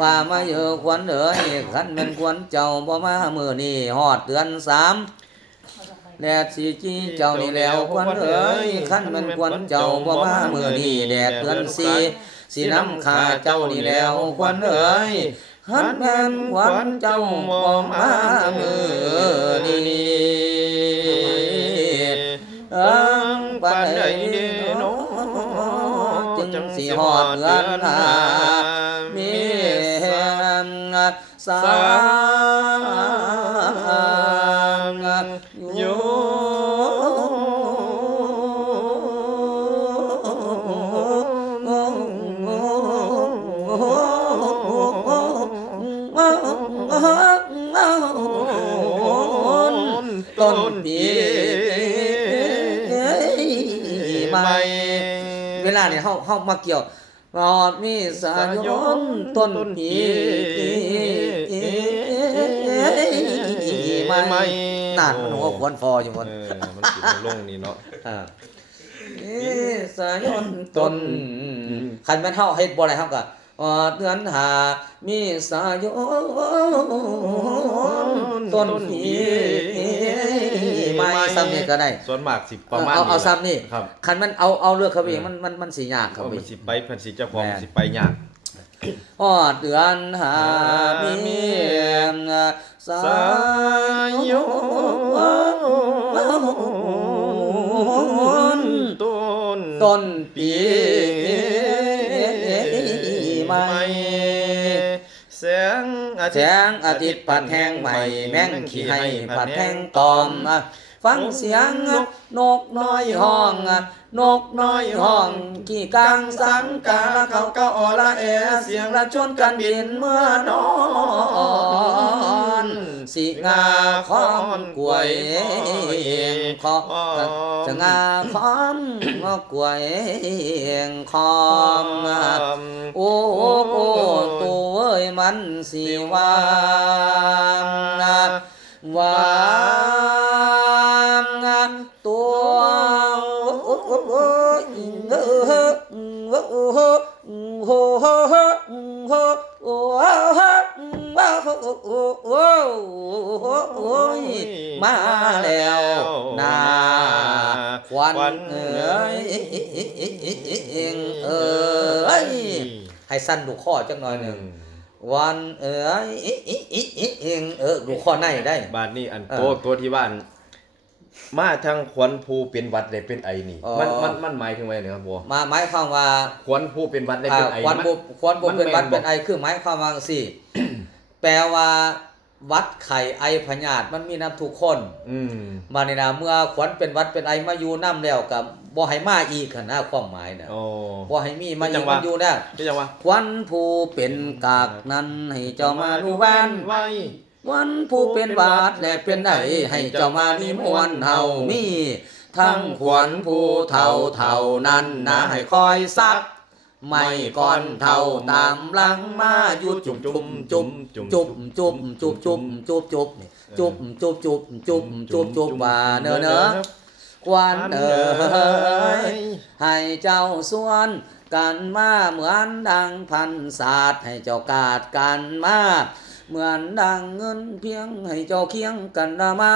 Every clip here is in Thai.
ว่ามาเยอะควันเอ๋ยคันเป็นควันเจ้าบ่มามื้อนี้ฮอดเดือน3แดดสิจีเจ้านี่แล้วควันเอ๋ยคันเป็นควันเจ้าบ่มามื้อนี้แดดเดือน4สินำข้าเจ้านี่แล้วควันเอ๋ยคันแม่นควันเจ้าบ่มามื้อนี้ปานใดเนาะจึงสิฮอดเดือน5มีสางอยู่ต้นปีใหม่เวลาเนี่ยเฮามาเกี่ยวรอดมีสายนต้นปีไม่นั่นมันหัวควนฟออยู่มันมันสิลงนี่เนาะสายนต้นคันแม่นเฮาเฮ็ดบ่ได้เฮาก็เดือน5มีสายนต้นปีไม่ซ้ำนี่ก็ได้ส่วนมากสิประมาณเอาซ้ำนี่ครับคันมันเอาเลือกเขาเองมันสิยากครับมันสิไปเพิ่นสิเจ้าของสิไปยากเดือน5มีสายนต้นปีใหม่แสงอาทิตย์ผัดแห้งใหม่แมงขี้ให้ผัดแห้งตอมฟังเสียงนกน้อยห้องนกน้อยห้องกี่กลางสังกาเขาก็อละแอเสียงละชนกันบินเมื่อนอนสิงาคอนกล้วยคอจะงาคอนกล้วยคอมโอ้ตัวเอ้ยมันสิว่างตัวมาแล้วนาควันเอ้ยให้สั้นดูข้อจักหน่อยหนึ่งวันดูข้อในได้บ้านนี้อันตัวที่บ้านมาทางขวัญภูเป็นวัดได้เป็นไอนี่มันหมายถึงว่าไงครับบ่หมายความว่าขวัญภูเป็นวัดได้เป็นไอขวัญภูเป็นวัดเป็นไอคือหมายความว่าสิแปลว่าวัดไข่ไอพญาติมันมีน้ำทุกคนมาในนาเมื่อขวัญเป็นวัดเป็นไอมาอยู่น้ำแล้วกับบ่ให้มาอีกนะความหมายนะบ่ให้มีมาอีกมันอยู่นะขวัญภูเป็นกากนั้นให้เจ้ามาดูแวนวันผู้เป็นบาทและเป็นไดให้เจ้ามานิมนต์เฮามีทั้งขวัญผู้เฒ่านั้นนะให้คอยซักไม่ก่อนเฒ่าตามหลังมาอยู่จุบว่าเนอควันเอ๋ยให้เจ้าส่วนกันมาเหมือนดังพันศาสตร์ให้เจ้ากาดกันมาเหมือนดังเงินเพียงให้เจ้าเคียงกันมา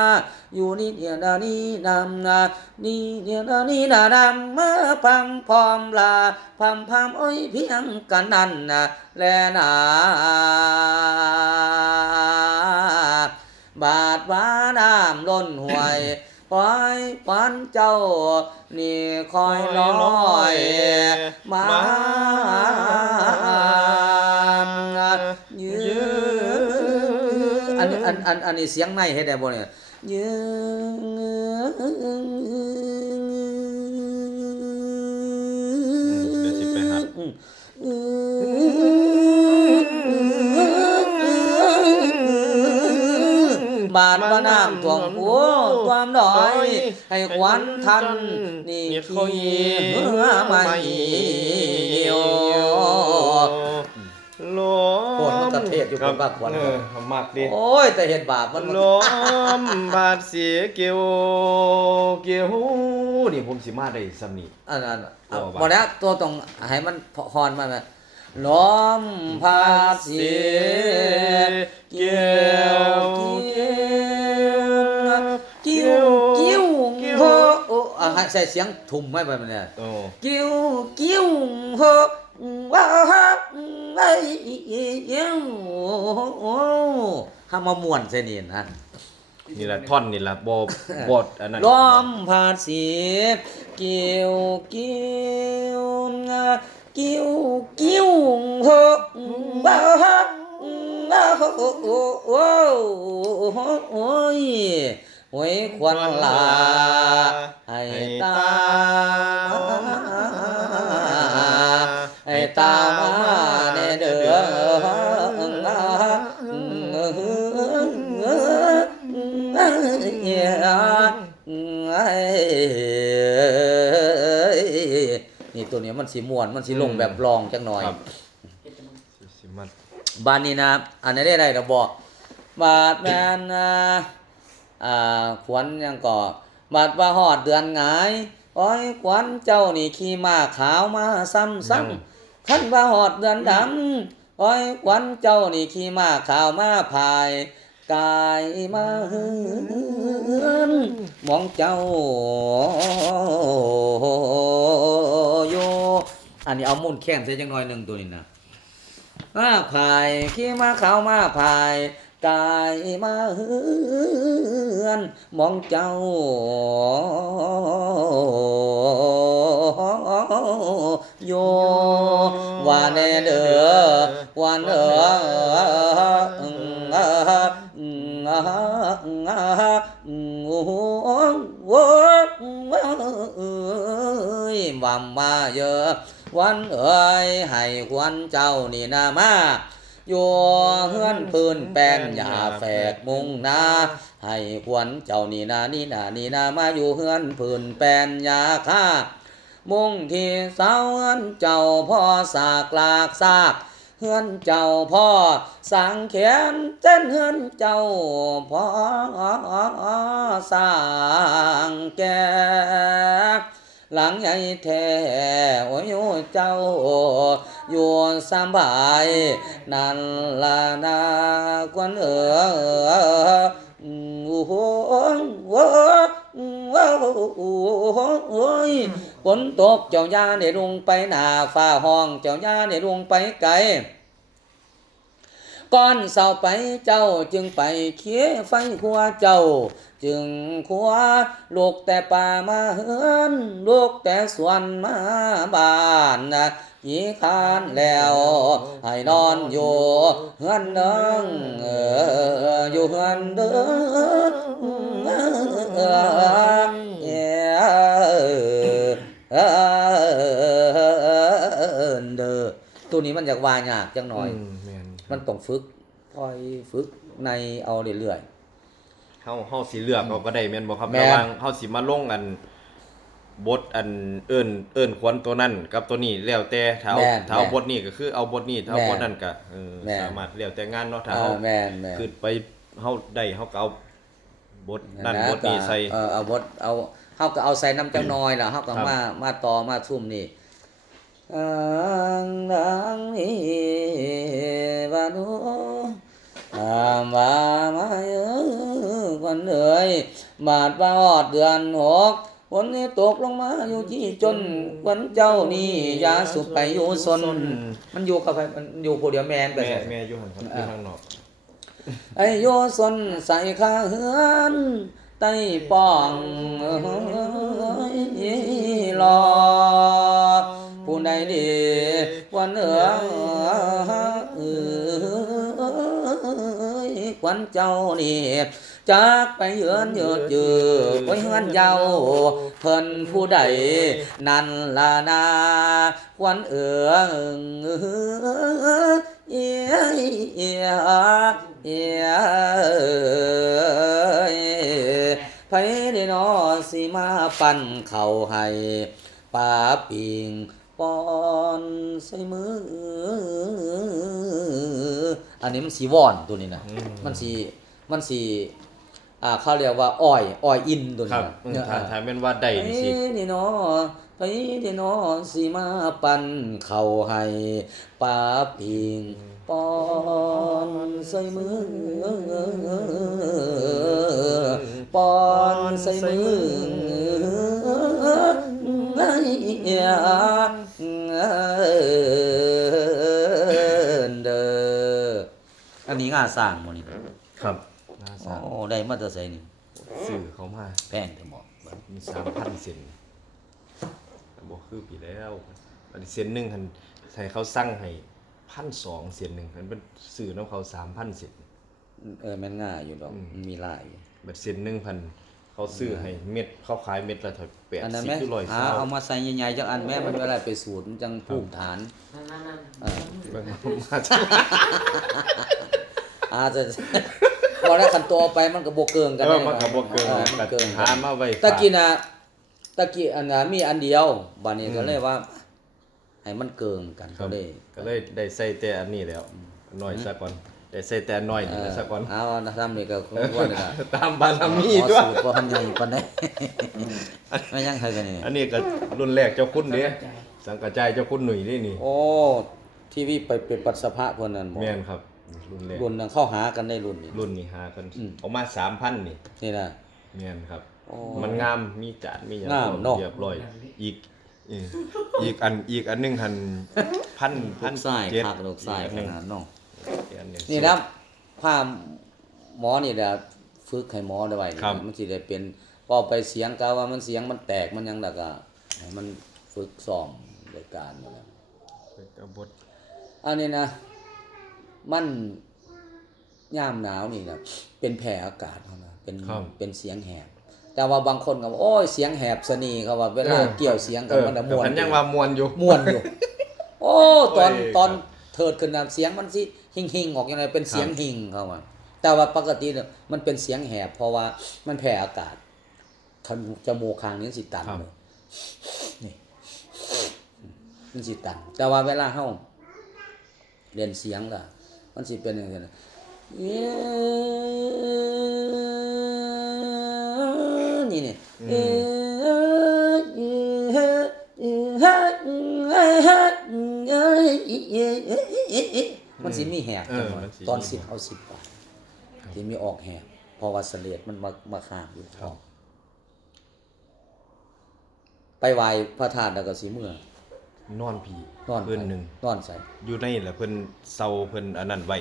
อยู่นี่เดียดานี้นำนี่เดียดานี้นำมาพังพร้อมลาพัมโอ้ยเพียงกันนั่นแลนาบาดว่าน้ำล้นห่วยคอยฝันเจ้านี่คอยลอยมายือันนี้เสียงในเฮ็ดได้บ่เนี่ยยืเดี๋ยวสิไปหัดบาดว่าน้ำท่วมหัวความดอยให้ควันทันนี่ขี้เมื่อไม่โลคนมันกระเทศอยู่บนปากควันมากดิโอ้ยแต่เห็นบาปมันลมบาดเสียเกี่ยวนี่ผมสิมาได้ซ้ำนี่อันบ่แล้วตัวต้องให้มันพรมา ล้อมพาสีเกี่ยวกิ้วกิ้วโอ้ใส่เสียงทุ่มไว้แบบนี้กิ้วกิ้วโฮว้าไอ้เอ้โอ้ห้ามมาม่วนใส่นี่นะ นี่ล่ะท่อนนี่ล่ะบ่อันนั้นล้อมผาสีเกี่ยวกิ้วกิ้วกิ้วโฮว้าโอ้ยโอ้ยควันลาให้ตาให้ตามาแน่เด้นี่ตัวนี้มันสิม่วนมันสิลงแบบลองจักหน่อยบานนี้นะอันนี้ได้ดอกบ่บาดแม่นขวัญยังก่อบาดว่าฮอดเดือนหงายโอ้ยขวัญเจ้านี่ขี่ม้าขาวมาซ้ำคันว่าฮอดเดือนดำโอ้ยขวัญเจ้านี่ขี่ม้าขาวมาพายกายมาหืนมองเจ้าโยอันนี้เอามุ่นแข้งใส่จังหน่อยนึงตัวนี้นะมาพายขี่ม้าขาวมาพายกายมาเฮือนมองเจ้าโยว่าแน่เด้อวันว่ามาเยอะวันเอ้ยให้ควันเจ้านี่นามาอยู่เฮือนพื้นแป้นหญ้าแฝกมุงนาให้ควันเจ้านี่นามาอยู่เฮือนพื้นแป้นหญ้าคามุงที่เสาเฮือนเจ้าพ่อสากลากซากเฮือนเจ้าพ่อสางแขนเต้นเฮือนเจ้าพ่อสางแก่หลังใหญ่แท้โอ้ยเจ้าอยู่สบายนั่นล่ะนาควันฝนตกเจ้าย่าได้ลงไปหน้าฟ้าห้องเจ้าย่าได้ลงไปไกลก่อนเศร้าไปเจ้าจึงไปเคี้ยไฟขัวเจ้าจึงขัวลูกแต่ป่ามาเฮือนลูกแต่สวนมาบ้านยี่คานแล้วให้นอนอยู่เฮือนเดิงอยู่เฮือนเดิงเด้อตัวนี้มันอยากวายากจังหน่อยมันต้องฝึกคอยฝึกในเอาเรื่อยๆเฮาสิเลือกเอาก็ได้แม่นบ่ครับระหว่างเฮาสิมาลงอันบทอันเอิ้นควรตัวนั้นกับตัวนี้แล้วแต่ถ้าเอาบทนี้ก็คือเอาบทนี้ถ้าบทนั้นก็สามารถแล้วแต่งานเนาะถ้าเฮาคือไปเฮาได้เฮาก็เอาบทนั้นบทนี้ใส่เอาบทเอาเฮาก็เอาใส่น้ำจังน้อยล่ะเฮาก็มาต่อมาซุ่มนี่ดังนี้บานุมาเอ้ยวันเอ้ยบาดว่าฮอดเดือน6ฝนนี่ตกลงมาอยู่ที่จนวันเจ้านี่ยาสุบไปอยู่ซนมันอยู่กับมันอยู่ผู้เดียวแม่นก็แม่อยู่หั่นครับอยู่ข้างนอกไอ้โยซนใส่ข้าเฮือนใต้ป้องรอผู้ใดดีวันควันเจ้านี่จากไปเฮือนเยือไว้เฮือนเยาเพิ่นผู้ใดนั่นล่ะนาควันไผได้น้อสิมาปั่นเข้าให้ป้าปิงปอนใส่มืออันนี้มันสีวอนตัวนี้นะมันสี เขาเรียกว่าอ้อยอินตัว ครั นี้ บถ้าแม่นว่าได้นี่สิ นี่เนาะไปนี่เนาะสิมาปั่นข้าวให้ปลาปิงปอนใส่มือปอนใส่มือเด้ออันนี้งาสร้างหมื้นี้ ครับน่าสร้าง โอ้ได้มาแต่ไสนี่ ซื้อเขามา แพงจังบ่ มี 3,000 เซนบ่คือปีแล้วอันนี้เส้นหนึงหั่นใส่เขาสั่งให้ 1,200 เส้นหนึงมันเป็นซื้อนำเขา 3,000 เซน แม่นง่ายอยู่ดอกมันมีหลายอยู่ บัดเส้นหนึงพันเขาซื้อให้เม็ดเขาขายเม็ดละเท่า อันนั้น 80 แม่ หรือ เอามาใส่ใหญ่ๆจังอันแม่มันเวลาไปสูตรมันจังภูมิฐาน 120เบิ่งมาจาก จะ บ่ได้คันตัวเอาไปมันก็บ่เกิงกัน มันก็บ่เกิน มันเกิง หามาไว้ ตะกี้อันน่ะมีอันเดียวบัดนี้ก็เลยว่า ให้มันเกิงกัน ครั ก็ บ เลย ก็เลยได้ใส่แต่อันนี้แล้วน้อยซะก่อนได้ใส่แต่น้อยนี่ซะก่อน เอาทำนี่ก็คงว่านี่ก็ ตามบารมี ขอ ด้วย สูตรบ่ทันใหญ่ปานใดไม่ยังเคยกันนี่ อันนี้ก็รุ่นแรกเจ้าคุณเด้สังกัดใจเจ้าคุณหนุ่ยนี่นี่ โอ้ทีวีไปเป็นปัสสภะเพิ่นนั่นบ่ แม่นครับ รุ่นแรก รุ่นนั้นเข้าหากันได้รุ่นนี้ รุ่นนี้หากัน อืม เอามา 3,000 นี่ นี่นะ แม่นครับ โอ้ มันงามมีจานมีหยัง งามเนาะ เรียบร้อยอีกอีกอันหนึงหันพัน ลูกทราย เจ็ด คักลูกทราย อีกอันหนึ่ง ขนาดเนาะ อีกอันหง นี่นะผ้าหมอนี่แหละฝึกให้หมอได้ไว้ ครับ มันสิได้เป็นพอไปเสียงกะว่ามันเสียงมันแตกมันหยังแล้วก็ให้มันฝึกซ้อมรายการนั่นแหละ เป็นกบฏ อันนี้นะ มันยามหนาวนี่นะเป็นแผ่อากาศเท่านั้นเป็นเสียงแหบ แต่ว่าบางคนก็ว่าโอ้ยเสียงแหบสนีเขาว่าเวลาเกี่ยวเสียงกันมันน่ะม่วน พันยังว่ามวนอยู่ ม่วนอยู่ โอ้ตอน โอ้ย ตอนเถิดขึ้นน่ะเสียงมันสิหิ่งๆออกยังไงเป็นเสียงหิ่งเขาว่าแต่ว่าปกติเนี่ยมันเป็นเสียงแหบเพราะว่ามันแผ่อากาศจมูกข้างนี้สิตันเลยนี่มันสิตันแต่ว่าเวลาเฮาเรียนเสียงล่ะมันสิเป็นจังซี่นะนี่นี่มันสิมีแหบจังหวะตอนสิเอา10 บาทที่มีออกแหบเพราะว่าเสลดมันมาข้างอยู่ท้องไปไหว้พระธาตุแล้วก็สิเมื่อน อนผี นอน เพิ่นหนึง นอนใส่ อยู่ในแหละเพิ่นเซาเพิ่นอันนั้นไว้